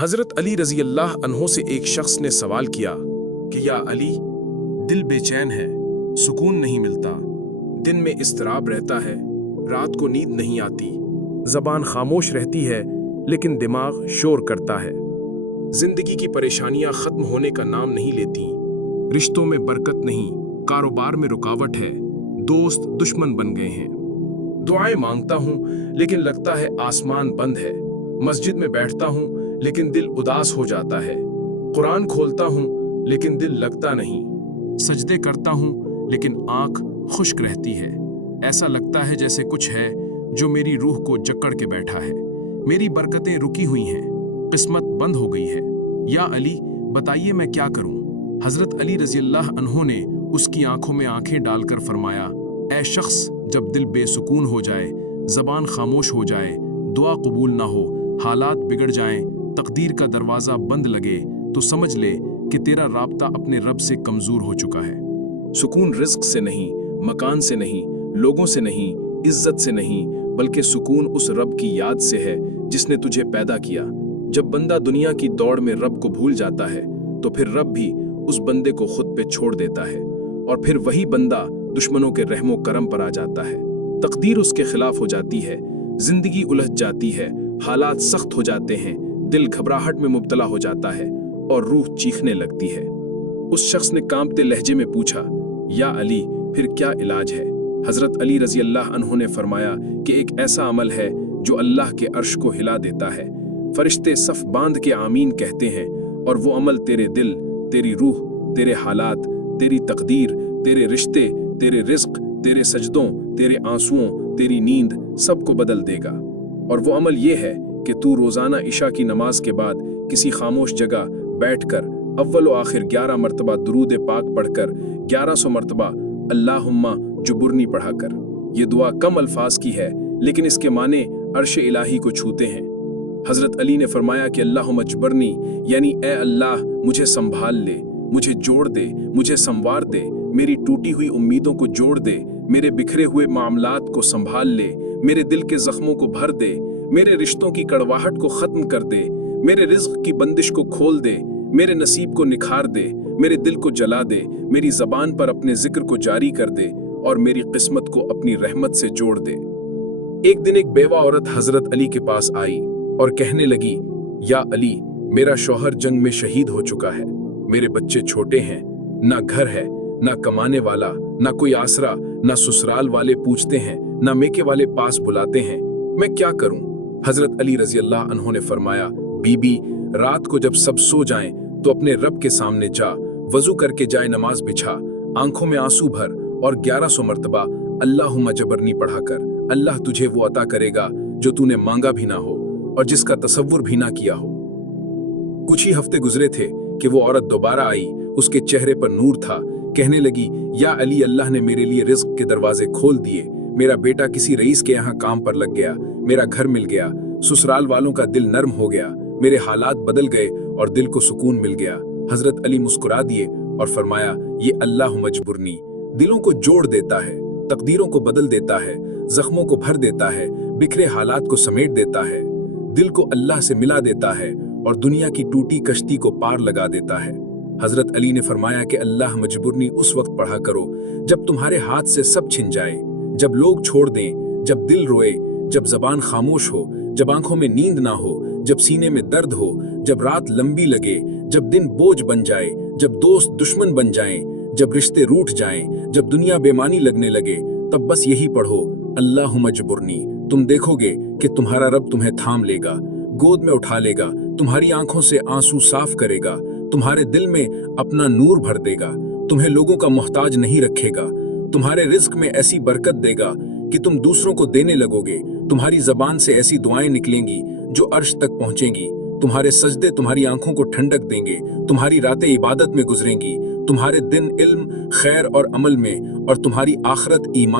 حضرت علی رضی اللہ عنہ سے ایک شخص نے سوال کیا کہ یا علی، دل بے چین ہے، سکون نہیں ملتا، دن میں اضطراب رہتا ہے، رات کو نیند نہیں آتی، زبان خاموش رہتی ہے لیکن دماغ شور کرتا ہے، زندگی کی پریشانیاں ختم ہونے کا نام نہیں لیتی، رشتوں میں برکت نہیں، کاروبار میں رکاوٹ ہے، دوست دشمن بن گئے ہیں، دعائیں مانگتا ہوں لیکن لگتا ہے آسمان بند ہے، مسجد میں بیٹھتا ہوں لیکن دل اداس ہو جاتا ہے، قرآن کھولتا ہوں لیکن دل لگتا نہیں، سجدے کرتا ہوں لیکن آنکھ خشک رہتی ہے، ایسا لگتا ہے جیسے کچھ ہے جو میری روح کو جکڑ کے بیٹھا ہے، میری برکتیں رکی ہوئی ہیں، قسمت بند ہو گئی ہے، یا علی بتائیے میں کیا کروں؟ حضرت علی رضی اللہ عنہ نے اس کی آنکھوں میں آنکھیں ڈال کر فرمایا، اے شخص، جب دل بے سکون ہو جائے، زبان خاموش ہو جائے، دعا قبول نہ ہو، حالات بگڑ جائیں، تقدیر کا دروازہ بند لگے، تو سمجھ لے کہ تیرا رابطہ اپنے رب سے کمزور ہو چکا ہے۔ سکون رزق سے نہیں، مکان سے نہیں، لوگوں سے نہیں، عزت سے نہیں، بلکہ سکون اس رب کی یاد سے ہے جس نے تجھے پیدا کیا۔ جب بندہ دنیا کی دوڑ میں رب کو بھول جاتا ہے تو پھر رب بھی اس بندے کو خود پہ چھوڑ دیتا ہے، اور پھر وہی بندہ دشمنوں کے رحم و کرم پر آ جاتا ہے، تقدیر اس کے خلاف ہو جاتی ہے، زندگی الجھ جاتی ہے، حالات سخت ہو جاتے ہیں، دل گھبراہٹ میں مبتلا ہو جاتا ہے اور روح چیخنے لگتی ہے۔ اس شخص نے کانپتے لہجے میں پوچھا، یا علی، پھر کیا علاج ہے؟ حضرت علی رضی اللہ عنہ نے فرمایا کہ ایک ایسا عمل ہے جو اللہ کے عرش کو ہلا دیتا ہے، فرشتے صف باندھ کے آمین کہتے ہیں، اور وہ عمل تیرے دل، تیری روح، تیرے حالات، تیری تقدیر، تیرے رشتے، تیرے رزق، تیرے سجدوں، تیرے آنسوؤں، تیری نیند، سب کو بدل دے گا۔ اور وہ عمل یہ ہے کہ تو روزانہ عشاء کی نماز کے بعد کسی خاموش جگہ بیٹھ کر اول و آخر 11 مرتبہ درود پاک پڑھ کر 1100 مرتبہ اللہم جبرنی پڑھا کر۔ یہ دعا کم الفاظ کی ہے لیکن اس کے معنی عرش الہی کو چھوتے ہیں۔ حضرت علی نے فرمایا کہ اللہم اجبرنی، یعنی اے اللہ مجھے سنبھال لے، مجھے جوڑ دے، مجھے سنوار دے، میری ٹوٹی ہوئی امیدوں کو جوڑ دے، میرے بکھرے ہوئے معاملات کو سنبھال لے، میرے دل کے زخموں کو بھر دے، میرے رشتوں کی کڑواہٹ کو ختم کر دے، میرے رزق کی بندش کو کھول دے، میرے نصیب کو نکھار دے، میرے دل کو جلا دے، میری زبان پر اپنے ذکر کو جاری کر دے، اور میری قسمت کو اپنی رحمت سے جوڑ دے۔ ایک دن ایک بیوہ عورت حضرت علی کے پاس آئی اور کہنے لگی، یا علی، میرا شوہر جنگ میں شہید ہو چکا ہے، میرے بچے چھوٹے ہیں، نہ گھر ہے، نہ کمانے والا، نہ کوئی آسرا، نہ سسرال والے پوچھتے ہیں، نہ میکے والے پاس بلاتے ہیں، میں کیا کروں؟ حضرت علی رضی اللہ عنہ نے فرمایا، بی بی، رات کو جب سب سو جائیں تو اپنے رب کے سامنے جا، وضو کر کے جائے نماز بچھا، آنکھوں میں آنسو بھر اور 1100 مرتبہ اللہم جبرنی پڑھا کر، اللہ تجھے وہ عطا کرے گا جو تو نے مانگا بھی نہ ہو اور جس کا تصور بھی نہ کیا ہو۔ کچھ ہی ہفتے گزرے تھے کہ وہ عورت دوبارہ آئی، اس کے چہرے پر نور تھا، کہنے لگی، یا علی، اللہ نے میرے لیے رزق کے دروازے کھول دیے، میرا بیٹا کسی رئیس کے یہاں کام پر لگ گیا، میرا گھر مل گیا، سسرال والوں کا دل نرم ہو گیا، میرے حالات بدل گئے اور دل کو سکون مل گیا۔ حضرت علی مسکرا دیے اور فرمایا، یہ اللہ مجبرنی، دلوں کو جوڑ دیتا ہے، تقدیروں کو بدل دیتا ہے، زخموں کو بھر دیتا ہے، بکھرے حالات کو سمیٹ دیتا ہے، دل کو اللہ سے ملا دیتا ہے اور دنیا کی ٹوٹی کشتی کو پار لگا دیتا ہے۔ حضرت علی نے فرمایا کہ اللہ مجبرنی اس وقت پڑھا کرو جب تمہارے ہاتھ سے سب چھن جائے، جب لوگ چھوڑ دیں، جب دل روئے، جب زبان خاموش ہو، جب آنکھوں میں نیند نہ ہو، جب سینے میں درد ہو، جب رات لمبی لگے، جب دن بوجھ بن جائے، جب دوست دشمن بن جائیں، جب رشتے روٹھ جائیں، جب دنیا بیمانی لگنے لگے، تب بس یہی پڑھو، اللہم اجبرنی۔ تم دیکھو گے کہ تمہارا رب تمہیں تھام لے گا، گود میں اٹھا لے گا، تمہاری آنکھوں سے آنسو صاف کرے گا، تمہارے دل میں اپنا نور بھر دے گا، تمہیں لوگوں کا محتاج نہیں رکھے گا، تمہارے رزق میں ایسی برکت دے گا کہ تم دوسروں کو دینے لگو گے، تمہاری زبان سے ایسی دعائیں نکلیں گی جو عرش تک پہنچیں گی، تمہارے سجدے تمہاری آنکھوں کو ٹھنڈک دیں گے، تمہاری راتیں عبادت میں گزریں گی، تمہارے دن علم، خیر اور عمل میں، اور تمہاری آخرت ایمان